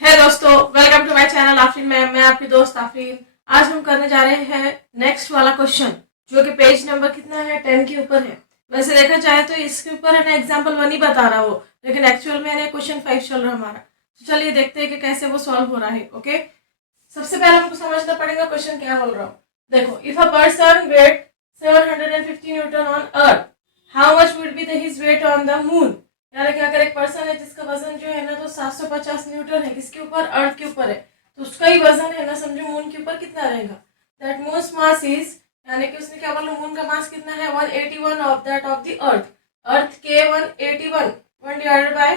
है दोस्तों, welcome to my channel Afreen. मैं आपकी दोस्त आफरीन। आज हम करने जा रहे हैं नेक्स्ट वाला क्वेश्चन, जो कि पेज नंबर कितना है, 10 के ऊपर है। वैसे देखा जाए तो इसके ऊपर है ना एग्जाम्पल 1 ही बता रहा हो, लेकिन एक्चुअल में है ना क्वेश्चन 5 चल रहा हमारा। तो चलिए देखते हैं कि कैसे वो सॉल्व हो रहा है। ओके, सबसे पहले हमको समझना पड़ेगा क्वेश्चन क्या बोल रहा हूँ। देखो, if a person weight 750 newton on earth, how much would be his weight on the moon. यानी कि अगर एक पर्सन है जिसका वजन जो है ना तो 750 न्यूटन है, किसके ऊपर, अर्थ के ऊपर है, तो उसका ही वजन है ना समझो मून के ऊपर कितना रहेगा। दैट मून्स मास इज, यानी कि उसने क्या बोला, मून का मास कितना है, 181 of that of the earth. Earth के 181, 1 डिवाइडेड बाय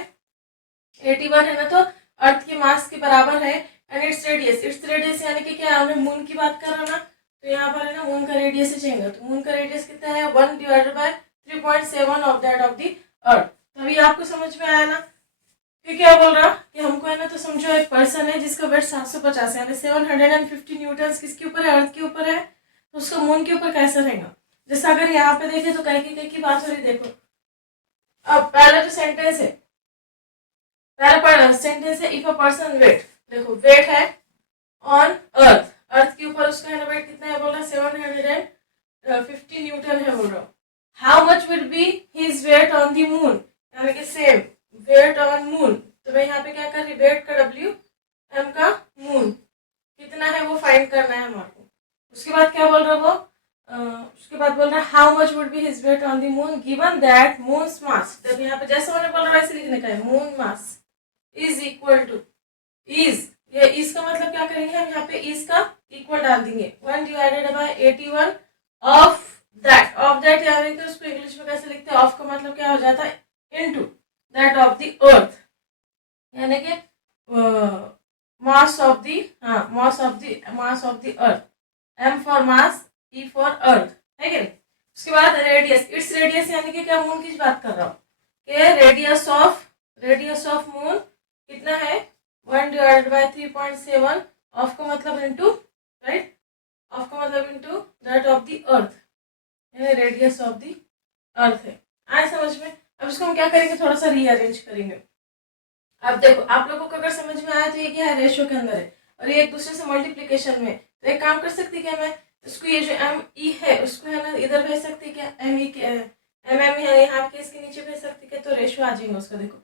81 है ना, तो अर्थ के मास के बराबर है। एंड इट्स रेडियस यानी कि क्या, हमने मून की बात कर रहा ना, तो यहाँ पर है ना मून का रेडियस ही चाहिए। तो मून का रेडियस कितना है, 1 divided by 3.7 of that of the अर्थ। तभी आपको समझ में आया ना कि क्या बोल रहा कि हमको है ना, तो समझो एक पर्सन है जिसका वेट 750 यानी 750 न्यूटन किसके ऊपर है, अर्थ के ऊपर है, तो उसका मून के ऊपर कैसे रहेगा। जैसे अगर यहाँ पे देखे तो कहीं की बात हो रही, देखो अब पहला जो सेंटेंस है, पहला सेंटेंस है इफ अ पर्सन वेट, देखो वेट है ऑन अर्थ, अर्थ के ऊपर उसका है ना वेट कितना है, बोल रहा 750 न्यूटन है बोल रहा। How much will be his weight on the moon, यानी कि सेम वेट ऑन मून। तो मैं यहाँ पे क्या कर रही, वेट का डब्ल्यू, एम का मून कितना है वो फाइंड करना है हमारे को। उसके बाद क्या बोल रहा वो, उसके बाद बोल रहा है how much would be his weight on the moon given that moon's mass. जब यहाँ पे जैसे मैंने बोल रहा वैसे लिखने का है, moon mass is equal to, is, ये इज का मतलब क्या करेंगे हम, यहाँ पे इज का इक्वल डाल देंगे, 1 divided by 81 of that. Of that यानी कि उसको इंग्लिश में कैसे लिखते हैं, ऑफ का मतलब क्या हो जाता है, into that of the earth, यानी कि मास ऑफ द, हाँ mass of the earth. M for mass, E for earth, है क्या। उसके बाद रेडियस, इट्स रेडियस यानी कि क्या, मून की बात कर रहा हूँ कि रेडियस ऑफ मून कितना है, 1 डिवाइडेड बाय 3.7, ऑफ का मतलब इनटू, राइट, ऑफ का मतलब into that of the earth, यानी रेडियस ऑफ द अर्थ है। आए समझ में। अब इसको हम क्या करेंगे, थोड़ा सा रीअरेंज करेंगे। अब देखो आप लोगों को अगर समझ में आया तो ये क्या है, रेशियो के अंदर है और ये एक दूसरे से मल्टीप्लीकेशन में। तो एक काम कर सकती क्या मैं, इसको ये जो एम ई है उसको है ना इधर भेज सकती क्या, एम ई के एम एम है यहाँ के इसके नीचे भेज सकती क्या, तो रेशियो आ जाएगा उसका। देखो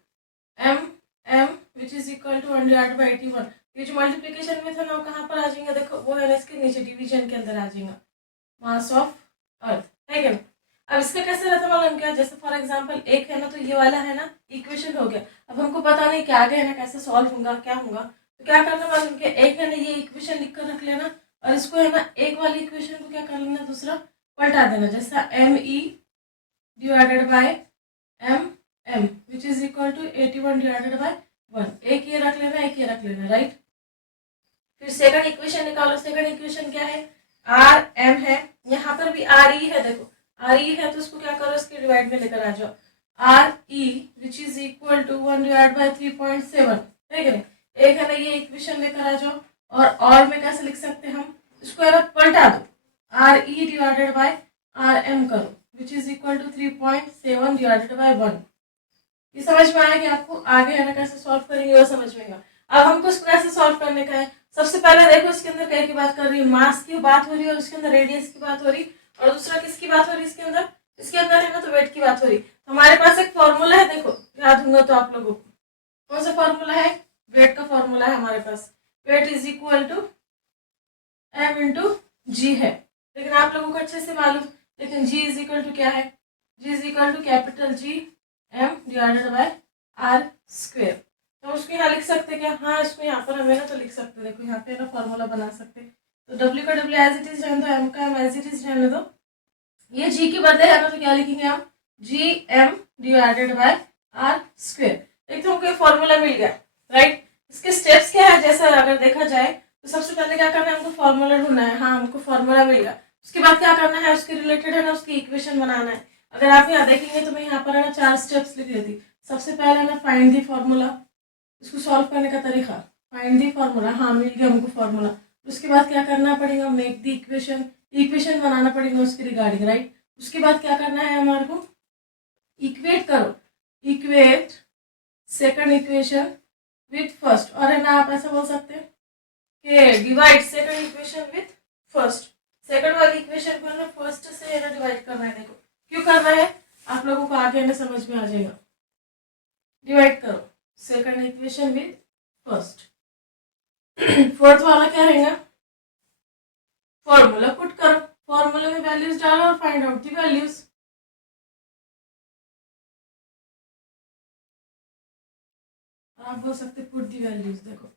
M M which is equal to 100/81, ये जो मल्टीप्लीकेशन में था ना वो कहाँ पर आ जाएगा, देखो वो है ना इसके नीचे डिवीजन के अंदर आ जाएगा, मास ऑफ अर्थ, है क्या। अब इसका कैसे रहता मालूम क्या, जैसे फॉर एग्जांपल एक है ना, तो ये वाला है ना इक्वेशन हो गया। अब हमको पता नहीं कि आगे है ना कैसे सॉल्व होगा, क्या होगा, तो क्या करना मालूम क्या, एक है ना ये इक्वेशन लिख कर रख लेना और इसको है ना एक वाली इक्वेशन को क्या कर लेना, दूसरा पलटा देना। जैसा M E divided by M M which is equal to 81 divided by 1, एक ये रख लेना, एक ये रख लेना, राइट। फिर सेकंड इक्वेशन निकालो, सेकंड इक्वेशन क्या है, आर एम है, यहाँ पर भी आर ई है, देखो आर ई है तो उसको क्या करो, इसके डिवाइड में लेकर आ जाओ, R E which is equal to 1 divide by 3.7, है कि नहीं। एक है ना ये इक्वेशन लेकर आ जाओ और में कैसे लिख सकते हैं हम, इसको है ना पलटा दो, R E divided by R M करो which is equal to 3.7 divided by 1। ये समझ में आया कि आपको आगे है ना कैसे सॉल्व करेंगे वो समझ में आएगा। अब हमको इसको कैसे सॉल्व करने का है, सबसे पहले देखो इसके अंदर क्या की बात कर रही है, मास की बात हो रही है और उसके अंदर रेडियस की बात हो रही, और दूसरा किसकी बात हो रही है इसके अंदर है ना, तो वेट की बात हो रही। तो हमारे पास एक फॉर्मूला है, देखो याद होगा तो आप लोगों को, कौन सा फॉर्मूला है, वेट का फॉर्मूला है हमारे पास, weight is equal to M into G है, लेकिन आप लोगों को अच्छे से मालूम, लेकिन जी इज इक्वल टू क्या है, G is equal to capital G M divided by R square. तो उसको यहाँ लिख सकते क्या, हाँ इसको यहाँ पर हमें ना तो लिख सकते, देखो यहाँ पे ना फॉर्मूला बना सकते। तो डब्ल्यू का डब्ल्यू एज इट इज रहने दो, एम का एम एज इट इज रहने दो, ये जी की बदले है ना तो क्या लिखेंगे हम, G M divided by R square. एक तो हमको फॉर्मूला मिल गया, राइट। इसके स्टेप्स क्या है, जैसा अगर देखा जाए तो सबसे पहले क्या करना है, हमको फॉर्मूला ढूंढना है, हाँ हमको फॉर्मूला मिल गया। उसके बाद क्या करना है, उसके रिलेटेड है ना उसकी इक्वेशन बनाना है। अगर आप यहाँ देखेंगे तो मैं यहाँ पर है ना 4 स्टेप्स लिख देती। सबसे पहले ना फाइंड दी फॉर्मूला, इसको सॉल्व करने का तरीका, फाइंड दी फॉर्मूला, हाँ मिल गया हमको फॉर्मूला। उसके बाद क्या करना पड़ेगा, मेक दी इक्वेशन, इक्वेशन बनाना पड़ेगा उसके रिगार्डिंग, राइट। उसके बाद क्या करना है हमारे को, इक्वेट करो, equate second equation with first, और है ना आप ऐसा बोल सकते हैं कि divide second equation with first. Second वाली इक्वेशन को ना फर्स्ट से है ना डिवाइड करना है। देखो क्यों करना है, आप लोगों को आगे ना समझ में आ जाएगा। डिवाइड करो second equation with first. Fourth वाला क्या रहेगा, फॉर्मूला पुट करो, फॉर्मूला में वैल्यूज डालो और फाइंड आउट दी वैल्यूज। आप बोल सकते पुट दी वैल्यूज। देखो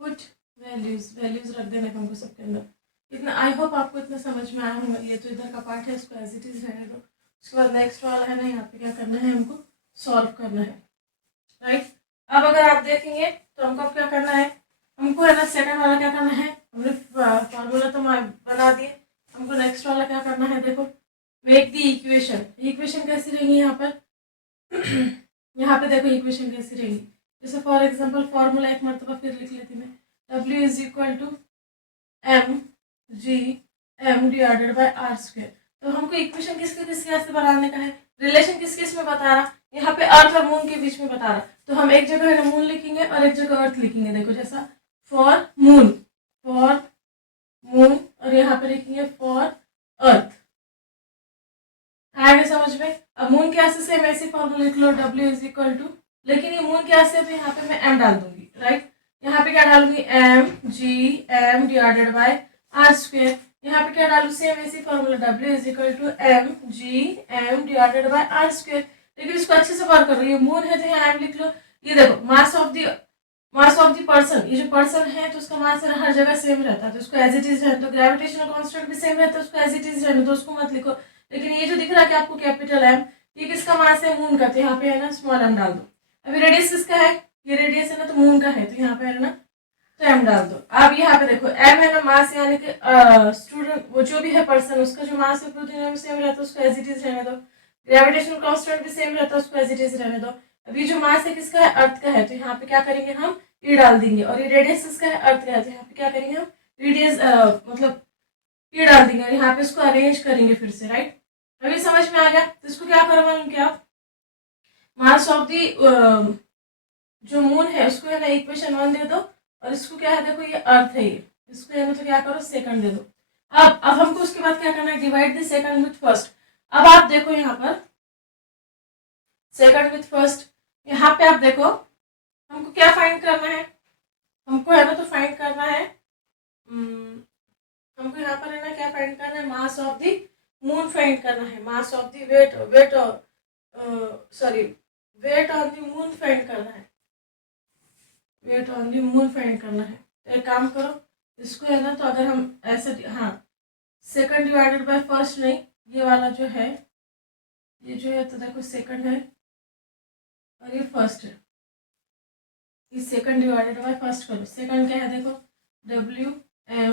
पुट वैल्यूज, वैल्यूज रख देना हमको सबके अंदर। इतना आई होप आपको इतना समझ में आया होगा। ये तो इधर का पार्ट है, इसको एज इट इज रहने दो। उसके बाद नेक्स्ट वाला है ना, यहाँ पे क्या करना है, हमको सॉल्व करना है, राइट। अब अगर आप देखेंगे तो हमको अब क्या करना है, हमको है ना सेकंड वाला क्या करना है, हमने फॉर्मूला तो बना दिए। हमको नेक्स्ट वाला क्या करना है, देखो मेक दी इक्वेशन। इक्वेशन कैसी रहेंगी यहाँ पर यहाँ पे देखो इक्वेशन कैसी रहेंगी। जैसे फॉर एग्जांपल फॉर्मूला एक मरतबा फिर लिख लेती मैं, W is equal to M G M divided by R square. तो हमको इक्वेशन किसके से बनाने का है, रिलेशन किस किस में बता रहा, यहाँ पे अर्थ और मून के बीच में बता रहा। तो हम एक जगह है ना मून लिखेंगे और एक जगह अर्थ लिखेंगे। देखो जैसा फॉर मून और यहाँ पे लिखेंगे फॉर अर्थ। आएगा समझ में। अब मून के आंसर से हम ऐसे फॉर्मूला लिख लो, W इज इक्वल टू, लेकिन ये मून के आंसर से तो यहाँ पे मैं m डाल दूंगी, राइट। यहाँ पे क्या डालूंगी, M G M divided by R square. यहाँ पे क्या डालू, सेम ऐसी formula, W is equal to M G M divided by R square. लेकिन इसको अच्छे से वर्क करो, ये मून है तो यहाँ एम लिख लो। ये देखो मास ऑफ द पर्सन, ये जो पर्सन है तो उसका मास हर जगह सेम रहता है, तो उसको एज इट इज रहता है। तो ग्रेविटेशनल कांस्टेंट भी सेम रहता है, उसको एज इट इज रहने तो उसको मत लिखो। लेकिन ये जो दिख रहा है कि आपको कैपिटल एम, ये किसका मास है, मून का, तो यहाँ पे है ना स्मॉल एम डाल दो। अभी रेडियस किसका है, ये रेडियस है ना तो मून का है, तो यहाँ पे है ना तो एम डाल दो। अब यहाँ पे देखो एम है ना मास, यानी कि स्टूडेंट वो जो भी है पर्सन, उसका जो मास है पूरी में सेम रहता है, उसको एज इट इज रहने दो। ग्रेविटेशनल कांस्टेंट भी सेम रहता है, उसको एज इट इज रहने दो। अभी जो मास है किसका है, अर्थ का है, तो यहाँ पे क्या करेंगे हम, ई डाल देंगे। और ये रेडियस किसका है, अर्थ का है, तो यहाँ पे क्या करेंगे हम, रेडियस मतलब ई डाल देंगे और यहाँ पे इसको अरेंज करेंगे फिर से, राइट। अभी समझ में आ गया। तो इसको क्या करो मालूम क्या, मास ऑफ दी जो मून है उसको है ना इक्वेशन 1 दे दो, और इसको क्या है, देखो ये अर्थ है, ये इसको है ना तो क्या करो सेकंड दे दो। अब हमको उसके बाद क्या करना है, divide the second with first. अब आप देखो यहाँ पर सेकंड विथ फर्स्ट, यहाँ पे आप देखो हमको क्या फाइंड करना है, हमको है ना तो फाइंड करना है, हमको यहाँ पर है ना क्या फाइंड करना है, mass of the moon find करना है, mass of the weight on the moon find करना है, weight on the moon find करना है। तो एक काम करो, इसको है ना तो अगर हम ऐसे, हाँ सेकंड डिवाइडेड बाय फर्स्ट नहीं, ये वाला जो है, ये जो है तो देखो सेकंड है और ये फर्स्ट है, इस सेकंड डिवाइडेड बाय फर्स्ट करो। सेकंड क्या है देखो, W M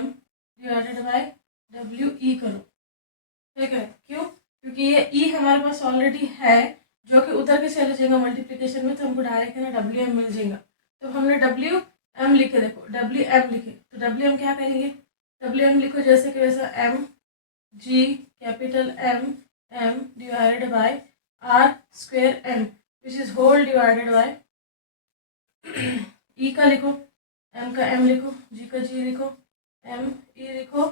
divided by W E करो, ठीक है। क्यों, क्योंकि ये ई हमारे पास ऑलरेडी है, जो कि उधर के चले जाएगा मल्टीप्लिकेशन में, तो हमको डायरेक्ट है ना डब्ल्यू एम मिल जाएगा। तो हमने डब्ल्यू एम लिखे, देखो डब्ल्यू एम लिखे, तो डब्ल्यू एम क्या करेंगे, डब्ल्यू एम लिखो जैसे कि वैसा M G capital M M divided by R square M which is whole divided by, E का लिखो, एम का एम लिखो, जी का जी लिखो, एम ई लिखो,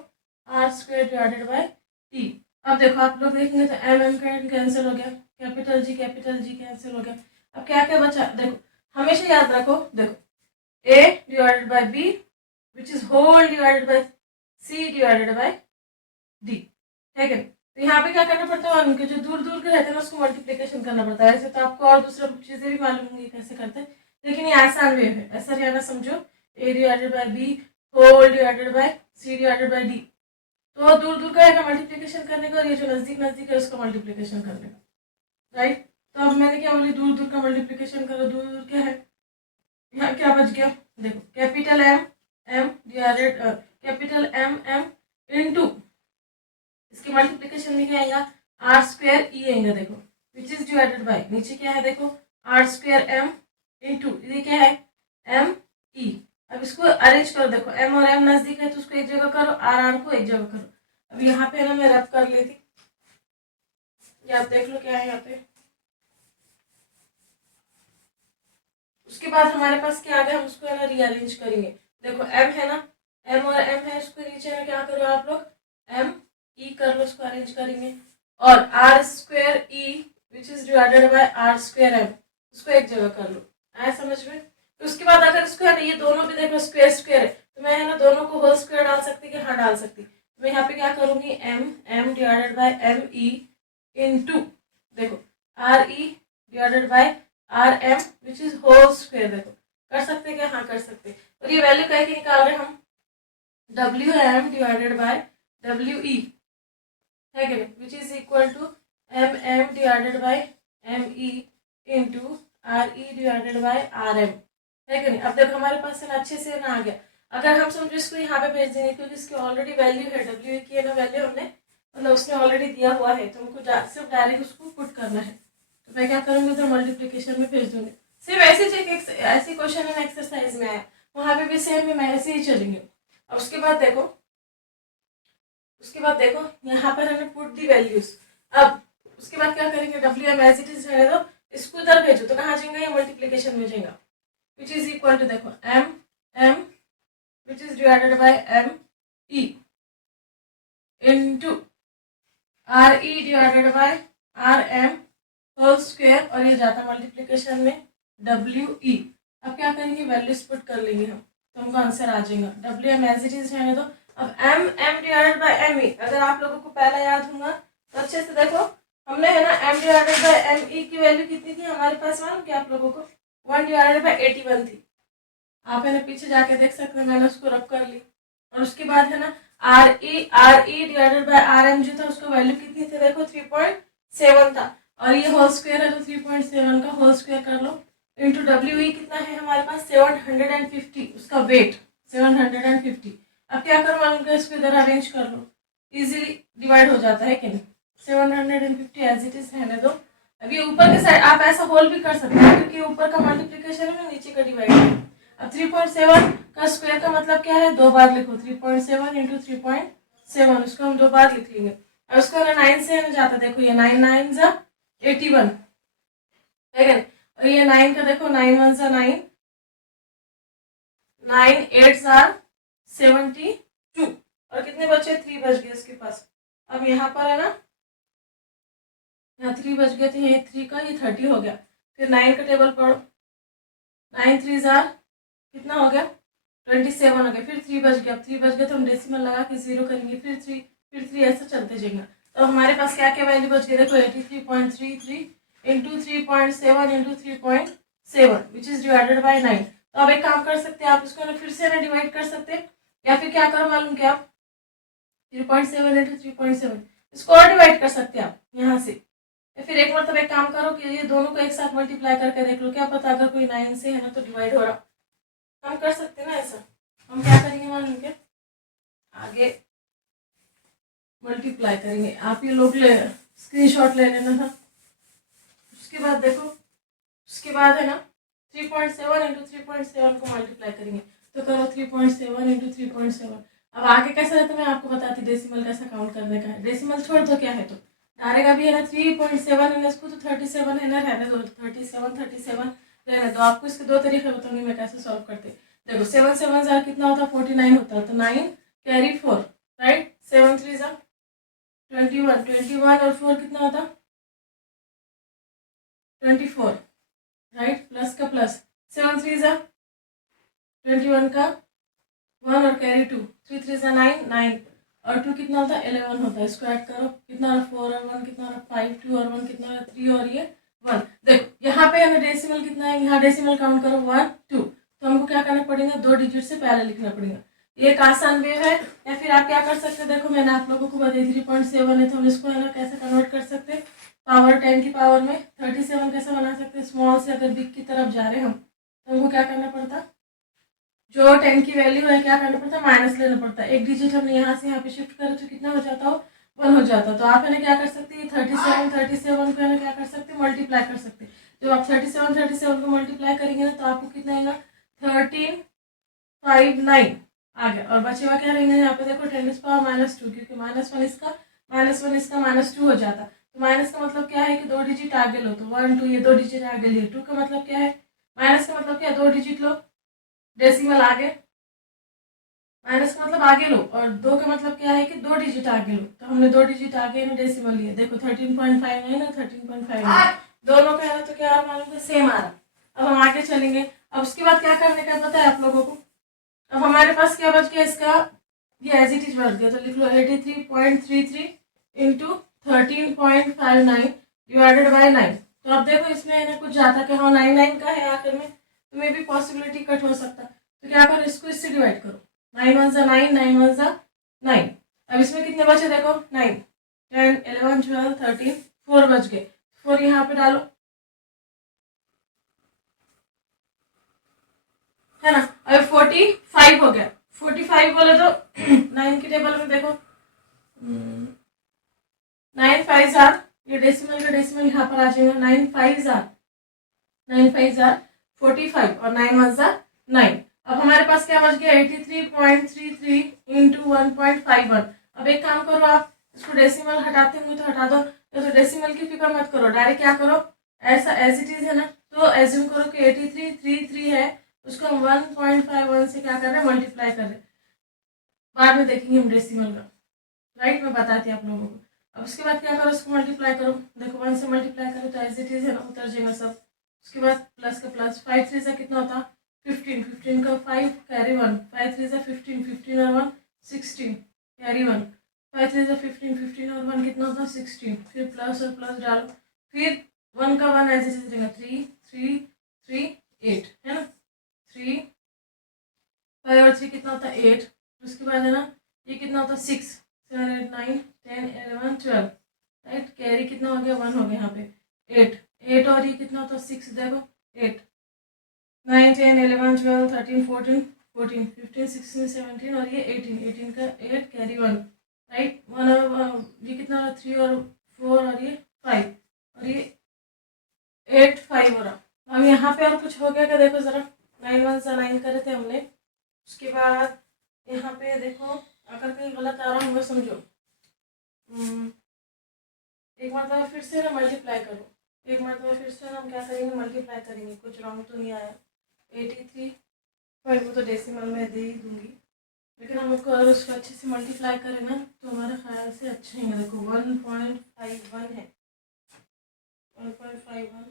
R square divided by T. अब देखो आप लोग देखेंगे तो एम एम का कैंसिल हो गया, कैपिटल जी कैंसिल हो गया। अब क्या क्या बचा, देखो हमेशा याद रखो, देखो A divided by B which is whole divided by C divided by D, ठीक है। तो यहाँ पे क्या करना पड़ता है, उनके जो दूर दूर के रहते हैं ना उसको मल्टीप्लिकेशन करना पड़ता है। ऐसे तो आपको और दूसरा चीजें भी मालूम होंगी कैसे करते हैं, लेकिन ये आसान वे है, ऐसा रहना समझो, A divided by B whole divided by C divided by D. तो दूर दूर का है मल्टीप्लिकेशन करने का, और ये जो नजदीक नजदीक है उसका मल्टीप्लिकेशन करने का, राइट। तो अब मैंने क्या बोली, दूर दूर का मल्टीप्लिकेशन करो, दूर दूर क्या है, यहाँ क्या बच गया, देखो capital M M divided capital M M into, इसकी मल्टीप्लिकेशन में क्या आएगा, आर स्क्वायर ई आएगा, देखो विच इज डिवाइडेड बाय, नीचे क्या है देखो आर स्क्वायर एम इनटू, ये क्या है एम ई। अब इसको अरेंज करो, देखो एम और एम नजदीक है तो उसको एक जगह करो, आर आर को एक जगह करो। अब यहाँ पे ना मैं रब कर लेती, ये आप देख लो क्या है यहाँ पे, उसके बाद हमारे पास क्या आ गया, हम उसको है ना रीअरेंज करेंगे। देखो m है ना, m और m है, इसको नीचे में क्या करो आप लोग, m e कर लो, इसको अरेंज करेंगे। और r square e which is divided bye r square m, उसको एक जगह कर लो, आया समझ में। तो उसके बाद अगर इसको है ना ये दोनों भी देखो स्क्वायर स्क्वायर है, तो मैं है ना दोनों को होल स्क्वायर डाल सकती कि हाँ डाल सकती। तो मैं यहाँ पे क्या करूंगी, m divided by m e into देखो r e divided by R M which is whole square. देखो कर सकते क्या, हाँ कर सकते। और ये वैल्यू कह के निकाल रहे हम, W M divided by W E है कि नहीं, which is equal to M divided by M E into R E divided by R M, है कि नहीं। अब देखो हमारे पास है ना अच्छे से ना आ गया। अगर हम समझो इसको यहाँ पे भेज देंगे, क्योंकि इसकी ऑलरेडी वैल्यू है, डब्ल्यू की है ना वैल्यू हमने मतलब उसने ऑलरेडी दिया हुआ है, तो हमको सिर्फ डायरेक्ट उसको पुट करना है। तो मैं क्या करूँगी, उधर मल्टीप्लिकेशन में भेज दूंगी। सिर्फ ऐसे क्वेश्चन है एक्सरसाइज में आया, वहाँ पे भी सेम है, मैं ऐसे ही चलेंगे। और उसके बाद देखो यहाँ पर हमने पुट दी वैल्यूज। अब उसके बाद क्या करेंगे, W M as it is है तो इसको इधर भेजो, तो कहाँ जाएंगे, ये मल्टीप्लिकेशन में जाएगा, विच इज इक्वल टू देखो M which is divided by M E into R E divided by R M whole square, और ये जाता मल्टीप्लिकेशन में डब्ल्यू ई। अब क्या करेंगे, वैल्यूज पुट कर लेंगे हम, तो हमको आंसर आ जाएगा। W M as it is है तो अब M divided by M E, अगर आप लोगों को पहला याद होगा तो अच्छे से देखो, हमने है ना M divided by M E की वैल्यू कितनी थी हमारे पास, मालूम क्या आप लोगों को, 1 डिवाइडेड बाय 81 थी। आप है ना पीछे जाके देख सकते हैं, मैंने उसको रब कर ली। और उसके बाद है ना R E divided by R M जो था उसका वैल्यू कितनी थी, देखो 3.7 था, और ये होल स्क्वायर है तो 3.7 का होल स्क्वायर कर लो इंटू डब्ल्यू ई कितना है हमारे पास 750, उसका वेट 750। अब क्या करो, मालूम क्या, इसको इधर अरेंज कर लो, इजीली डिवाइड हो जाता है कि नहीं। 750 एज इट इज रहने दो। अभी ऊपर के साइड आप ऐसा होल भी कर सकते हैं, क्योंकि ऊपर का मल्टीप्लिकेशन है, नीचे का डिवाइड है। अब 3.7 का स्क्वायर का मतलब क्या है, 2 बार लिखो, 3.7 इंटू 3.7, उसको हम 2 बार लिख लेंगे। अब उसको 9 से जाता, देखो ये 9 9 जा 81, ठीक है। और ये 9 का देखो 9 1 जा 9, 9 8 जा 72, और कितने बचे, 3 बच गए इसके पास। अब यहाँ पर है ना, यहाँ 3 बच गए थे, ये 3 का ये 30 हो गया। फिर 9 का टेबल पढ़ो, 9 3 जा कितना हो गया, 27 हो गया। फिर 3 बच गया, अब 3 बच गया तो हम डेसिमल लगा के 0 करेंगे, फिर 3 ऐसे चलते जाएंगे। तो हमारे पास क्या क्या वैल्यू बच गई, देखो 83.33 into 3.7 into 3.7 which is divided bye 9। तो अब एक काम कर सकते हैं आप, इसको ना फिर से ना डिवाइड कर सकते हैं, या फिर क्या करो मालूम क्या, 3.7 इंटू 3.7 इसको और डिवाइड कर सकते हैं आप यहाँ से। या फिर एक मतलब एक काम करो कि ये दोनों को एक साथ मल्टीप्लाई करके देख लो, क्या पता अगर कोई 9 से है ना तो डिवाइड हो रहा, हम कर सकते हैं ना ऐसा। हम क्या करेंगे मालूम क्या, आगे मल्टीप्लाई करेंगे, आप ये लोग ले स्क्रीनशॉट ले लेना था। उसके बाद देखो, उसके बाद है ना 3.7 इंटू 3.7 को मल्टीप्लाई करेंगे, तो करो 3.7 इंटू 3.7। अब आगे कैसा रहता है मैं आपको बताती, डेसिमल कैसा काउंट करने का है। डेसिमल छोड़ दो, क्या है तो डायरेक्ट अभी है ना 3.7 है ना, इसको तो 37 है ना रहने दो, 37 रहने दो। आपको इसके 2 तरीके बताऊंगी मैं कैसे सॉल्व करते। देखो 7 7 जार कितना होता है, 49 होता है, तो 9 कैरी 4, राइट। 7 3 जार 21 और 4 कितना होता, 24, राइट। प्लस का प्लस, 7 3 जार 21 का 1 और कैरी 2, 3 3 जार 9 9 और 2 कितना होता है 11 होता है। इसको ऐड करो, कितना 4 और 1 कितना 5, 2 और 1 कितना 3 और ये 1। देखो यहाँ पे है ना डेसिमल कितना है, यहाँ डेसिमल काउंट करो 1 2, तो हमको क्या करना पड़ेगा, 2 डिजिट से पहले लिखना पड़ेगा। ये एक आसान वे है। या फिर आप क्या कर सकते हैं, देखो मैंने आप लोगों को बताई 3.7 है, तो हम इसको है ना कैसे कन्वर्ट कर सकते हैं, पावर 10 की पावर में 37 कैसे बना सकते हैं। स्मॉल से अगर बिग की तरफ जा रहे हैं हम, तो हमको क्या करना पड़ता, जो 10 की वैल्यू है क्या करना पड़ता है, माइनस लेना पड़ता है। एक डिजिट हमने यहाँ से यहाँ पे शिफ्ट करें तो कितना हो जाता हो, 1 हो जाता। तो आप है ना क्या कर सकते हैं, 37 को है ना क्या कर सकते हैं, मल्टीप्लाई कर सकते हैं। जब आप 37 को मल्टीप्लाई करेंगे ना, तो आपको कितना आएगा 1359 आ गया। और बचे हुआ क्या रहेंगे, यहाँ पे देखो 10⁻², क्योंकि -1 इसका -2 हो जाता। तो माइनस का मतलब क्या है कि 2 डिजिट आगे लो, तो 1 2 ये 2 डिजिट आगे लिए। 2 का मतलब क्या है, माइनस का मतलब क्या, 2 डिजिट लो, डेसिमल आगे, माइनस का मतलब आगे लो, और 2 का मतलब क्या है कि 2 डिजिट आगे लो, तो हमने 2 डिजिट आगे ना डेसिमल लिया। देखो 13.59 और 13.59 दोनों का है ना, तो क्या आ रहा है, सेम आ रहा। अब हम आगे चलेंगे। अब उसके बाद क्या करने का पता है आप लोगों को। अब हमारे पास क्या बच गया इसका, ये एज इट इज बच गया, तो लिख लो 83.33 इंटू 13.59 डिवाइडेड बाई 9। तो अब देखो इसमें है ना कुछ जाता कि हाँ 9 का है आखिर में, तो मे भी पॉसिबिलिटी कट हो सकता, तो क्या करो इसको इससे डिवाइड करो। 9 1 जा 9, 9 1 जा 9। अब इसमें कितने बचे देखो, 9 10 11 12 13 4 बच गए, 4 यहाँ पे डालो, है ना। अब 45 हो गया, 45 बोले तो 9 की टेबल में देखो 9 5 जार, ये डेसिमल का डेसिमल यहाँ पर आ जाएगा, 9 5 जार 45 और 9 1 जार 9। अब हमारे पास क्या बच गया 83.33 इंटू 1.51। अब एक काम करो, आप इसको डेसिमल हटाते होंगे तो हटा दो, तो डेसिमल की फिक्र मत करो, डायरेक्ट क्या करो, ऐसा एज इट इज है ना, तो एज्यूम करो कि 8333 है, उसको हम 1.51 से क्या कर रहे हैं, मल्टीप्लाई कर रहे हैं। बाद में देखेंगे हम डेसिमल का, राइट, मैं बताती हूँ आप लोगों को। अब उसके बाद क्या करो, उसको मल्टीप्लाई करो, देखो 1 से मल्टीप्लाई करो तो एज इट इज है ना, उतर जाएगा सब। उसके बाद प्लस का प्लस, 5 3 से कितना होता, 15, 15 का 5 कैरी 1, 5 3 से 15, 15 और 1 16 कैरी 1, 5 3 से 15, 15 और 1 कितना होता, 16। फिर प्लस और प्लस डालो, फिर 1 का 1 एज इट इज रहेगा, 3 3 3 8, है ना, 3 5 और 3 कितना होता है 8। उसके बाद है ना, ये कितना होता है 6 7 8 9 10 11 12, राइट, कैरी कितना हो गया 1 हो गया यहाँ पे 8 8, और ये कितना होता है 6, देखो 8 9 10 11 12 13 14 14 15 16 17 और ये 18 18 का 8 कैरी 1, राइट, 1 और ये कितना हो रहा 3 और 4 और ये 5 और ये 8 5 हो रहा। अब यहाँ पे और कुछ हो गया क्या, देखो जरा, 9 1 से 9 करे थे हमने। उसके बाद यहाँ पे देखो, अगर कहीं गलत आ रहा होगा समझो, एक मतलब फिर से ना मल्टीप्लाई करो, एक मतलब फिर से हम क्या करेंगे, मल्टीप्लाई करेंगे, कुछ रॉन्ग तो नहीं आया। 83 पर वो तो डेसिमल में दे ही दूंगी, लेकिन हम उसको अगर उसको अच्छे से मल्टीप्लाई करें ना, तो हमारे ख्याल से अच्छा ही है। देखो 1.51 है, 1.51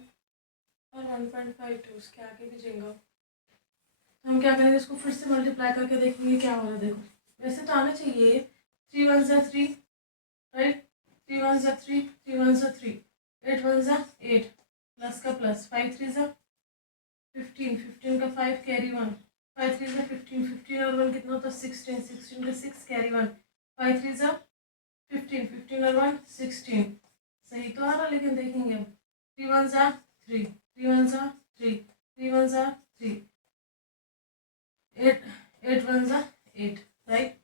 और 1.52, उसके आगे भी जाएगा, तो हम क्या करेंगे, इसको फिर से मल्टीप्लाई करके देखेंगे क्या हो रहा है। देखो वैसे तो आना चाहिए, 3 1 जा 3, राइट, 3 1 जा 3, 3 1 जा 3, 8 1 जा 8, प्लस का प्लस, 5 3 जा 15, 15 का 5 कैरी 1, 5 3 जा 15, 15 और 1 कितना होता है 16, 16 का 6 कैरी 1, 5 3 जा 15, 15 और 1 16, सही तो आ रहा, लेकिन देखेंगे अब, 3 1 जा 3, 3 1 जा 3, 3 1 जा 3, 8 8 1 जा 8, राइट,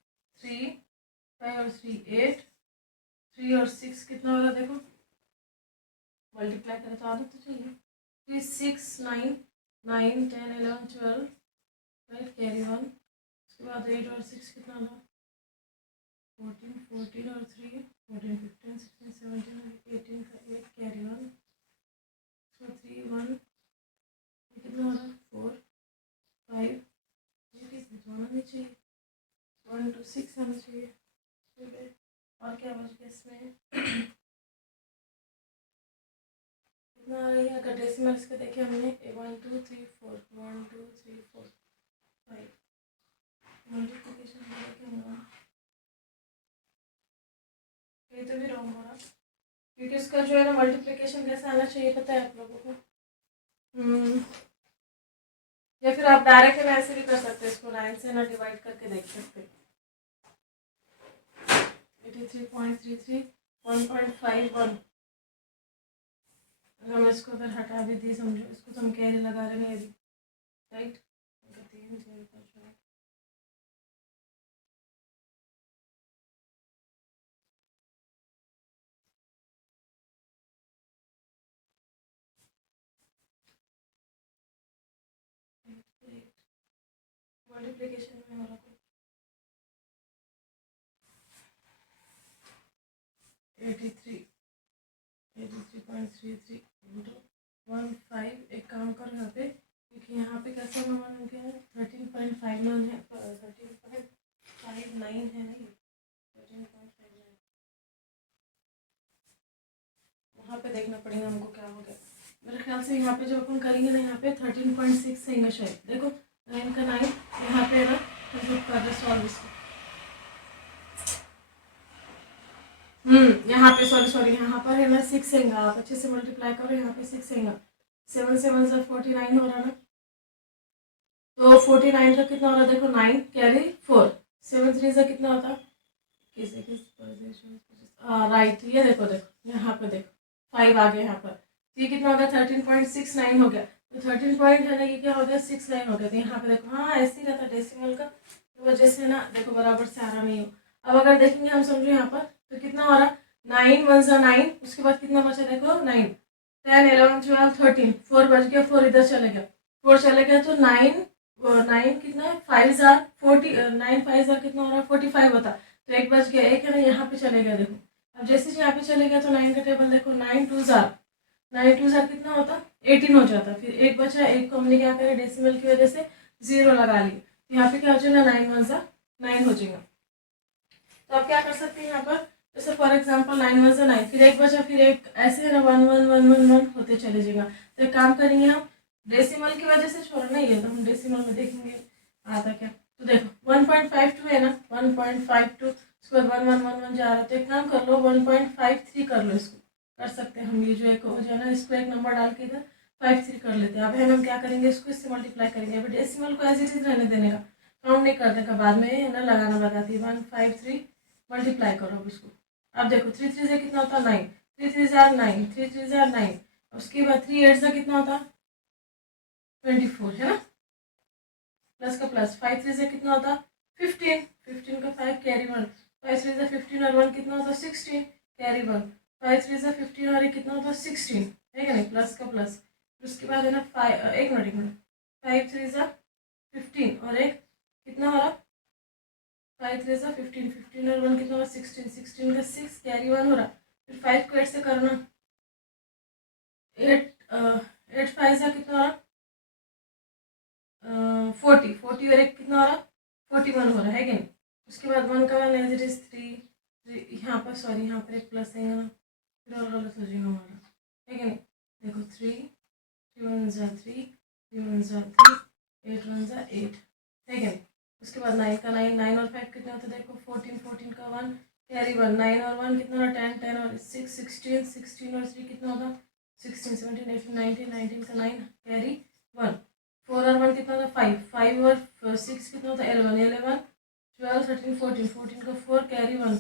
3 5 और 3 8, 3 और 6 कितना हो रहा देखो, मल्टीप्लाई करें तो आना तो चाहिए, 3 6 9 9 10 11 12, राइट, कैरी 1। उसके बाद 8 और 6 कितना होगा, 14 14 और 3 14 15 16 17 और 18 का 8 कैरी 1, उसके बाद 3 1, ये कितना हो रहा 4 5, ये कितना तो आना नहीं चाहिए, 1 2 6 आना चाहिए। और क्या बच गया इसमें, कितना आ रही है, अगर डेसिमल इसका देखें हमने 1 2 3 4 1 2 3 4 5, मल्टीप्लिकेशन देखें, ये तो भी रॉन्ग हो रहा, क्योंकि इसका जो है ना मल्टीप्लिकेशन कैसे आना चाहिए पता है आप लोगों को। या फिर आप डायरेक्ट में ऐसे भी कर सकते हैं, इसको 9 से ना डिवाइड करके देख सकते हैं। 83.33 1.51, अगर मैं इसको अगर हटा भी दी समझो, इसको तो हम कैरी लगा रहे हैं अभी, राइट, 3 0 5 मल्टीप्लिकेशन में हमारा 83.33 इंटू 1 5, एक काम करो यहाँ पे कैसा नंबर हो गया है 13.59 है 13.59 है नहीं 13.59 वहाँ पे देखना पड़ेगा हमको क्या हो गया मेरे ख्याल से यहाँ पे जब अपन करेंगे ना यहाँ पे 13.6 सही शायद देखो 9 का 9 यहाँ पे ना कर दे सॉल्व इसको यहाँ पे सॉरी यहाँ पर है ना 6 आएगा आप अच्छे से मल्टीप्लाई करो यहाँ पे 6 आएगा 7 7 से 49 हो रहा ना तो 49 का कितना हो रहा देखो 9 कैरी 4 7 3 से कितना होता राइट ये देखो यहाँ पे देखो 5 आ गया यहाँ पर तो ये कितना हो गया 13.69 हो गया तो 13 पॉइंट है ना ये क्या हो गया 69 हो गया तो यहाँ पे देखो हाँ ऐसे ही रहता डेसिमल का तो वजह से ना देखो बराबर से आ रहा नहीं हो अब अगर देखेंगे हम समझो यहाँ पर तो कितना हो रहा 9 1 जा 9 उसके बाद कितना बचा देखो 9 10 11 12 13 4 बच गया 4 इधर चले गया 4 चले गया तो 9 कितना है 5 जा 40 9 5 जा कितना हो रहा 45 होता तो एक बच गया एक है ना यहाँ पे चले गया देखो अब जैसे यहाँ पे चले गया तो 9 का टेबल देखो 9 2 जा कितना होता 18 हो जाता फिर एक बचा एक को हमने क्या करें डेसिमल की वजह से 0 लगा लिए यहाँ पे क्या हो जाएगा 9 1 जा 9 हो जाएगा तो आप क्या कर सकते हैं यहाँ पर जैसे फॉर एग्जांपल 9 1 जा 9 फिर एक बचा फिर एक ऐसे है ना 1 1 1 1 1 होते चले जाएगा तो एक काम करेंगे हम डेसिमल की वजह से छोड़ना ही है तो हम डेसिमल में देखेंगे आता क्या तो देखो 1.52 है ना 1.52 उसके बाद 1 1 1 1 जा रहा है तो एक काम कर लो 1.53 कर लो इसको कर सकते हैं हम ये जो एक हो जाए ना इसको एक नंबर डाल के इधर 53 कर लेते हैं अब हम क्या करेंगे इसको इससे मल्टीप्लाई करेंगे अभी डेसिमल को एज इट इज रहने देने का काउंट नहीं करने का बाद में है ना लगाना बताती है 153 मल्टीप्लाई करो अब इसको अब देखो 3 3 से कितना होता 9 3 3 जार 9 3 3 जार 9 उसके बाद 3 8 से कितना होता 24 है ना प्लस का प्लस 5 3 से कितना होता 15 15 का 5 कैरी 1 5 3 से 15 और 1 कितना होता 16 कैरी 1 5 3 से 15 और 1 कितना होता 16 है क्या नहीं प्लस का प्लस उसके बाद है ना 5 एक मिनट 5 3 से 15 और एक कितना हो रहा 5 3 से 15 15 और 1 कितना हो 16 16 का 6 कैरी 1 हो रहा फिर 5 को 8 से करना 8 5 से कितना हो रहा 40 40 और एक कितना हो रहा 41 हो रहा है क्या नहीं उसके बाद 1 का 1 एज इट इज 3 यहाँ पर सॉरी यहाँ पर एक प्लस है ना फिर और गलत हो जाएगा हमारा है क्या नहीं देखो 3 1 जा 3 3 1 जा 3 8 1 जा 8 है क्या नहीं उसके बाद 9 का 9 9 और 5 कितना होता है देखो 14 14 का 1 कैरी 1 9 और 1 कितना होता 10 10 और 6 16 16 और 3 कितना होता 16 17 18 19 19 का 9 कैरी 1 4 और 1 कितना होता 5 5 और 6 कितना होता 11 11 12 13 14 14 का 4 कैरी 1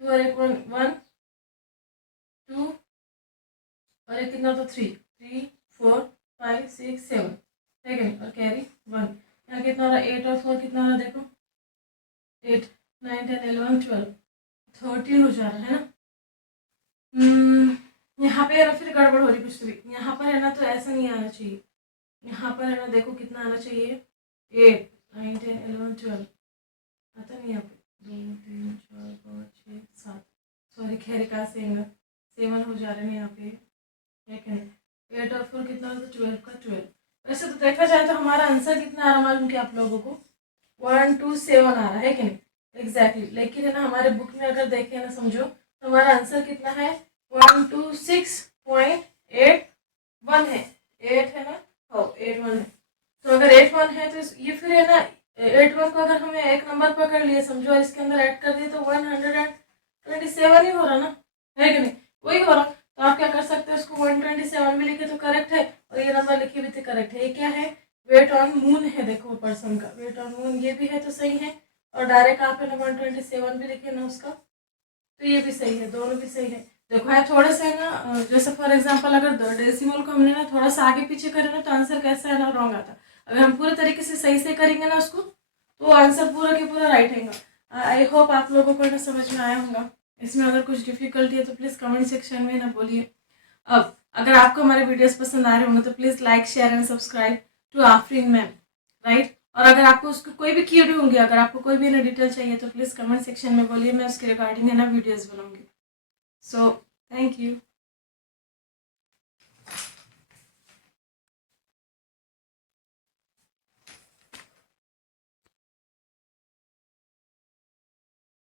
2 और एक 1 2 और एक कितना होता 3 3 4 5 6 7 है क्या नहीं और कैरी 1 यहाँ कितना हो रहा 8 और 4 कितना हो रहा देखो 8 9 10 11 12 13 हो जा रहा है ना यहाँ पे ना फिर गड़बड़ हो रही कुछ भी यहाँ पर है ना तो ऐसा नहीं आना चाहिए यहाँ पर है ना देखो कितना आना चाहिए 8 9 10 11 12 आता नहीं यहाँ पे 2 3 4 5 6 7 सॉरी खैर कहाँ से 7 हो जा रहे हैं यहाँ पे ठीक है 8 और 4 कितना होता 12 का 12 वैसे तो देखा जाए तो हमारा आंसर कितना आ रहा मालूम कि आप लोगों को 127 आ रहा है कि नहीं एग्जैक्टली लेकिन है ना हमारे बुक में अगर देखें ना समझो तो हमारा आंसर कितना है 126.81 है 8 है ना हो 81 है तो अगर 81 है तो ये फिर है ना 81 को अगर हमें एक नंबर पकड़ लिए समझो और इसके अंदर ऐड कर दिए तो 127 ही हो रहा ना है कि नहीं वही हो रहा तो आप क्या कर सकते हो इसको 127 भी लिखे तो करेक्ट है और ये नंबर लिखे भी तो करेक्ट है ये क्या है वेट ऑन मून है देखो पर्सन का वेट ऑन मून ये भी है तो सही है और डायरेक्ट आप है ना 127 भी लिखे ना उसका तो ये भी सही है दोनों भी सही है देखो है थोड़ा सा है ना जैसे फॉर एग्जांपल अगर डेसिमल को हमने ना थोड़ा सा आगे पीछे करें ना तो आंसर कैसा है ना रॉन्ग आता अगर हम पूरे तरीके से सही से करेंगे ना उसको तो आंसर पूरा के पूरा राइट आएगा आई होप आप लोगों को ना समझ में आया होगा इसमें अगर कुछ डिफिकल्टी है तो प्लीज़ कमेंट सेक्शन में ना बोलिए अब अगर आपको हमारे वीडियोस पसंद आ रहे होंगे तो please like share and subscribe to Afreen ma'am right और अगर आपको उसको कोई भी क्यूरी होंगी अगर आपको कोई भी ना डिटेल चाहिए तो प्लीज़ कमेंट सेक्शन में बोलिए मैं उसके रिगार्डिंग है ना वीडियोस बनाऊंगी सो थैंक यू